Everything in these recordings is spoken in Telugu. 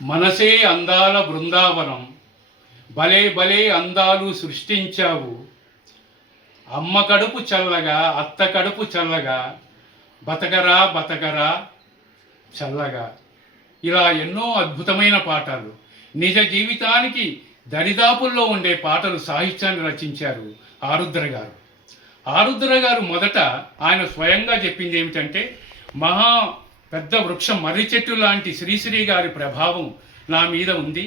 మనసే అందాల బృందావనం, భలే భలే అందాలు సృష్టించావు. అమ్మ కడుపు చల్లగా, అత్త కడుపు చల్లగా, బతకరా బతకరా చల్లగా. ఇలా ఎన్నో అద్భుతమైన పాటలు, నిజ జీవితానికి దరిదాపుల్లో ఉండే పాటలు సాహిత్యాన్ని రచించారు ఆరుద్ర గారు. ఆరుద్ర గారు మొదట ఆయన స్వయంగా చెప్పింది ఏమిటంటే, మహా పెద్ద వృక్షం మర్రి చెట్టు లాంటి శ్రీశ్రీ గారి ప్రభావం నా మీద ఉంది.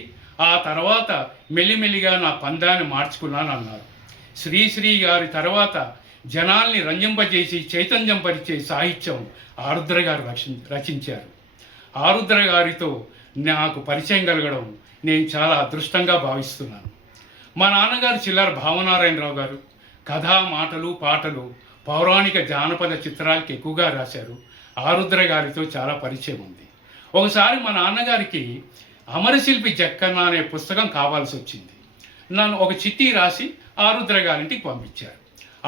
ఆ తర్వాత మెల్లిమెల్లిగా నా పందాన్ని మార్చుకున్నాను అన్నారు. శ్రీశ్రీ గారి తర్వాత జనాల్ని రంజింపజేసి చైతన్యంపరిచే సాహిత్యం ఆరుద్ర గారు రచించారు. ఆరుద్ర గారితో నాకు పరిచయం కలగడం నేను చాలా అదృష్టంగా భావిస్తున్నాను. మా నాన్నగారు చిల్లర భావనారాయణరావు గారు కథా మాటలు పాటలు పౌరాణిక జానపద చిత్రాలకి ఎక్కువగా రాశారు. ఆరుద్ర గారితో చాలా పరిచయం ఉంది. ఒకసారి మా నాన్నగారికి అమరశిల్పి జక్కన్న అనే పుస్తకం కావాల్సి వచ్చింది. నన్ను ఒక చిట్టి రాసి ఆరుద్ర గారింటికి పంపించారు.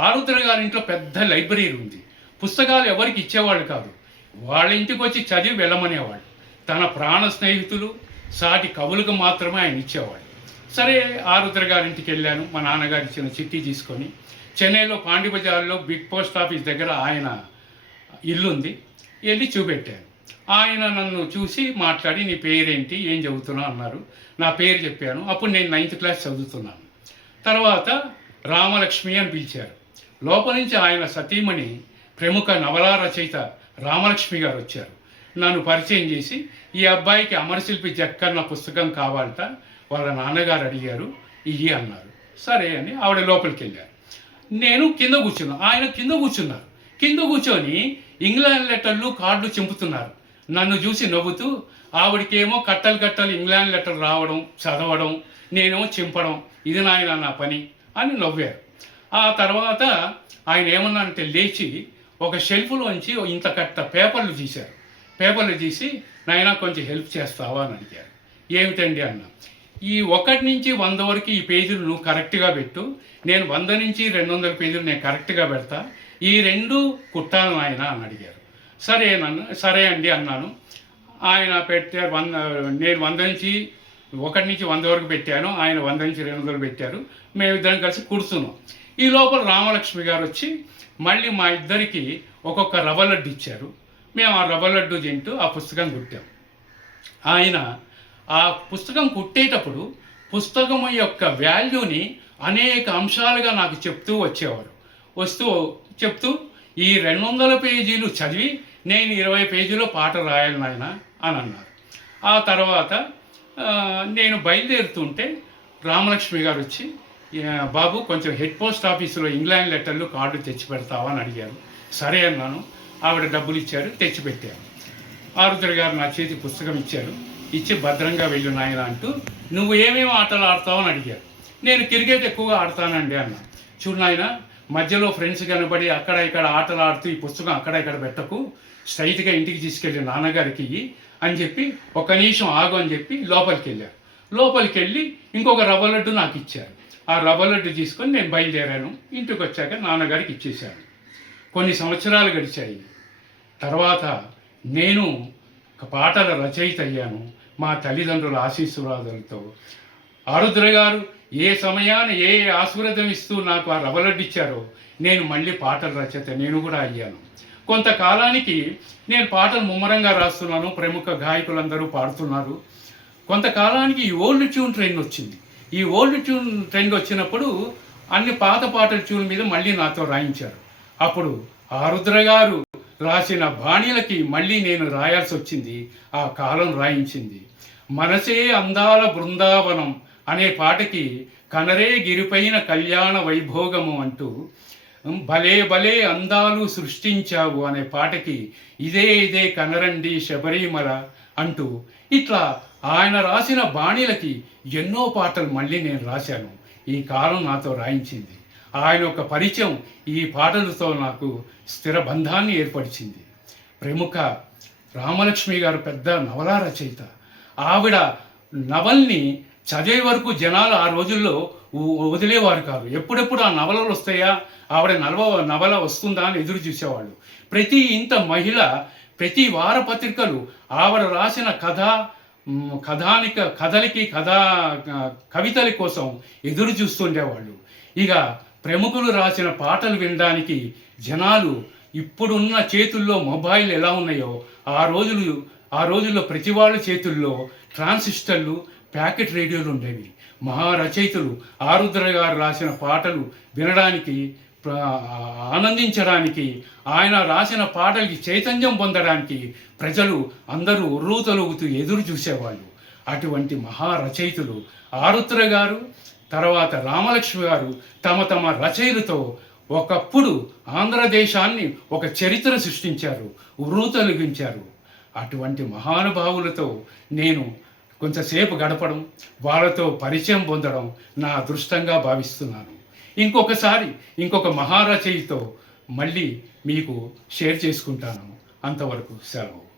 ఆరుద్ర గారింట్లో పెద్ద లైబ్రరీ ఉంది. పుస్తకాలు ఎవరికి ఇచ్చేవాళ్ళు కాదు, వాళ్ళ ఇంటికి వచ్చి చదివి వెళ్ళమనేవాళ్ళు. తన ప్రాణ స్నేహితులు సాటి కవులకు మాత్రమే ఆయన ఇచ్చేవాళ్ళు. సరే, ఆరుద్ర గారింటికి వెళ్ళాను. మా నాన్నగారు ఇచ్చిన చిట్టి తీసుకొని చెన్నైలో పాండిబజార్లో బిగ్ పోస్ట్ ఆఫీస్ దగ్గర ఆయన ఇల్లుంది, వెళ్ళి చూపెట్టాను. ఆయన నన్ను చూసి మాట్లాడి, నీ పేరేంటి, ఏం చదువుతున్నావు అన్నారు. నా పేరు చెప్పాను. అప్పుడు నేను 9th క్లాస్ చదువుతున్నాను. తర్వాత రామలక్ష్మి అని పిలిచారు. లోపల నుంచి ఆయన సతీమణి ప్రముఖ నవలా రచయిత రామలక్ష్మి గారు వచ్చారు. నన్ను పరిచయం చేసి, ఈ అబ్బాయికి అమరశిల్పి జక్కన్న పుస్తకం కావాలట, వాళ్ళ నాన్నగారు అడిగారు, ఇయ్యి అన్నారు. సరే అని ఆవిడ లోపలికి వెళ్ళారు. నేను కింద కూర్చున్నాను, ఆయన కింద కూర్చున్నారు. కింద కూర్చొని ఇంగ్లాండ్ లెటర్లు కార్డులు చింపుతున్నారు. నన్ను చూసి నవ్వుతూ, ఆవిడకేమో కట్టలు కట్టలు ఇంగ్లాండ్ లెటర్ రావడం చదవడం, నేనేమో చింపడం, ఇది నా పని అని నవ్వారు. ఆ తర్వాత ఆయన ఏమన్నారంటే, లేచి ఒక షెల్ఫ్లోంచి ఇంత కట్ట పేపర్లు తీశారు. పేపర్లు తీసి, నాయనా కొంచెం హెల్ప్ చేస్తావా అని అడిగారు. ఏమిటండి అన్నా. ఈ 1 నుంచి 100 వరకు ఈ పేజీలు నువ్వు కరెక్ట్గా పెట్టు, నేను 100 నుంచి 200 పేజీలు నేను కరెక్ట్గా పెడతా, ఈ 2 కుట్టాను ఆయన అని అడిగారు. సరే అండి అన్నాను. ఆయన పెట్టారు. నేను 100 నుంచి 100 వరకు పెట్టాను, ఆయన 100 నుంచి 200 పెట్టారు. మేమిద్దరం కలిసి కుడుతున్నాం. ఈ లోపల రామలక్ష్మి గారు వచ్చి మళ్ళీ మా ఇద్దరికి ఒక్కొక్క రవ్వ లడ్డు ఇచ్చారు. మేము ఆ రవ్వ లడ్డు తింటూ ఆ పుస్తకం కుట్టాం. ఆయన ఆ పుస్తకం కుట్టేటప్పుడు పుస్తకం యొక్క వాల్యూని అనేక అంశాలుగా నాకు చెప్తూ వచ్చేవారు. చెప్తూ ఈ 200 పేజీలు చదివి నేను 20 పేజీలో పాట రాయాలి నాయన అని అన్నారు. ఆ తర్వాత నేను బయలుదేరుతుంటే రామలక్ష్మి గారు వచ్చి, బాబు కొంచెం హెడ్ పోస్ట్ ఆఫీసులో ఇంగ్లాండ్ లెటర్లు కార్డు తెచ్చి పెడతావా అని అడిగారు. సరే అన్నాను. ఆవిడ డబ్బులు ఇచ్చారు, తెచ్చిపెట్టారు. ఆరుద్ర గారు నా చేతి పుస్తకం ఇచ్చారు. ఇచ్చి, భద్రంగా వెళ్ళు నాయన అంటూ, నువ్వు ఏమేమి ఆటలు ఆడతావు అని అడిగారు. నేను క్రికెట్ ఎక్కువగా ఆడతానండి అన్నాను. చూడు నాయన, మధ్యలో ఫ్రెండ్స్ కనబడి అక్కడ ఇక్కడ ఆటలు ఆడుతూ ఈ పుస్తకం అక్కడ ఇక్కడ పెట్టకు, స్ట్రైట్గా ఇంటికి తీసుకెళ్ళి నాన్నగారికి అని చెప్పి, 1 నిమిషం ఆగు అని చెప్పి లోపలికి వెళ్ళారు. లోపలికి వెళ్ళి ఇంకొక రవ్వ లడ్డు నాకు ఇచ్చారు. ఆ రవ్వ లడ్డు తీసుకొని నేను బయలుదేరాను. ఇంటికి వచ్చాక నాన్నగారికి ఇచ్చేశాను. కొన్ని సంవత్సరాలు గడిచాయి. తర్వాత నేను ఒక పాటల రచయిత అయ్యాను మా తల్లిదండ్రుల ఆశీస్సురాదులతో. ఆరుద్ర గారు ఏ సమయాన్ని ఏ ఆశీర్వాదం ఇస్తూ నాకు ఆ రవ్వ లడ్డు ఇచ్చారో, నేను మళ్ళీ పాటల రచయిత నేను కూడా అయ్యాను. కొంతకాలానికి నేను పాటలు ముమ్మరంగా రాస్తున్నాను, ప్రముఖ గాయకులందరూ పాడుతున్నారు. కొంతకాలానికి ఈ ఓల్డ్ ట్యూన్ ట్రెండ్ వచ్చింది. ఈ ఓల్డ్ ట్యూన్ ట్రెండ్ వచ్చినప్పుడు అన్ని పాత పాటల ట్యూన్ మీద మళ్ళీ నాతో రాయించారు. అప్పుడు ఆరుద్ర గారు రాసిన బాణీలకి మళ్ళీ నేను రాయాల్సి వచ్చింది. ఆ కాలం రాయించింది. మనసే అందాల బృందావనం అనే పాటకి, కనరే గిరిపైన కళ్యాణ వైభోగము అంటూ, భలే భలే అందాలు సృష్టించావు అనే పాటకి, ఇదే కనరండి శబరిమల అంటూ, ఇట్లా ఆయన రాసిన బాణీలకి ఎన్నో పాటలు మళ్ళీ నేను రాశాను. ఈ కాలం నాతో రాయించింది. ఆయన యొక్క పరిచయం ఈ పాటలతో నాకు స్థిర బంధాన్ని ఏర్పరిచింది. ప్రముఖ రామలక్ష్మి గారు పెద్ద నవలా రచయిత. ఆవిడ నవల్ని చదివే వరకు జనాలు ఆ రోజుల్లో వదిలేవారు కాదు. ఎప్పుడెప్పుడు ఆ నవలలు వస్తాయా, ఆవిడ నవల వస్తుందా అని ఎదురు చూసేవాళ్ళు. ప్రతి ఇంత మహిళ, ప్రతి వారపత్రికలు ఆవిడ రాసిన కథ కవితల కోసం ఎదురు చూస్తుండేవాళ్ళు. ఇక ప్రముఖులు రాసిన పాటలు వినడానికి జనాలు ఇప్పుడున్న చేతుల్లో మొబైల్ ఎలా ఉన్నాయో ఆ రోజుల్లో ప్రతి వాళ్ళ చేతుల్లో ట్రాన్సిస్టర్లు, ప్యాకెట్ రేడియోలు ఉండేవి. మహారచయితలు ఆరుద్ర గారు రాసిన పాటలు వినడానికి, ఆనందించడానికి, ఆయన రాసిన పాటలకి చైతన్యం పొందడానికి ప్రజలు అందరూ ఉర్రూతలూగుతూ ఎదురు చూసేవాళ్ళు. అటువంటి మహారచయితలు ఆరుద్ర గారు, తర్వాత రామలక్ష్మి గారు తమ రచయిలతో ఒకప్పుడు ఆంధ్రదేశాన్ని ఒక చరిత్ర సృష్టించారు, ఉర్రూతలూగించారు. అటువంటి మహానుభావులతో నేను కొంతసేపు గడపడం, వాళ్ళతో పరిచయం పొందడం నా అదృష్టంగా భావిస్తున్నాను. ఇంకొక మహారచయితో మళ్ళీ మీకు షేర్ చేసుకుంటాను. అంతవరకు సెలవు.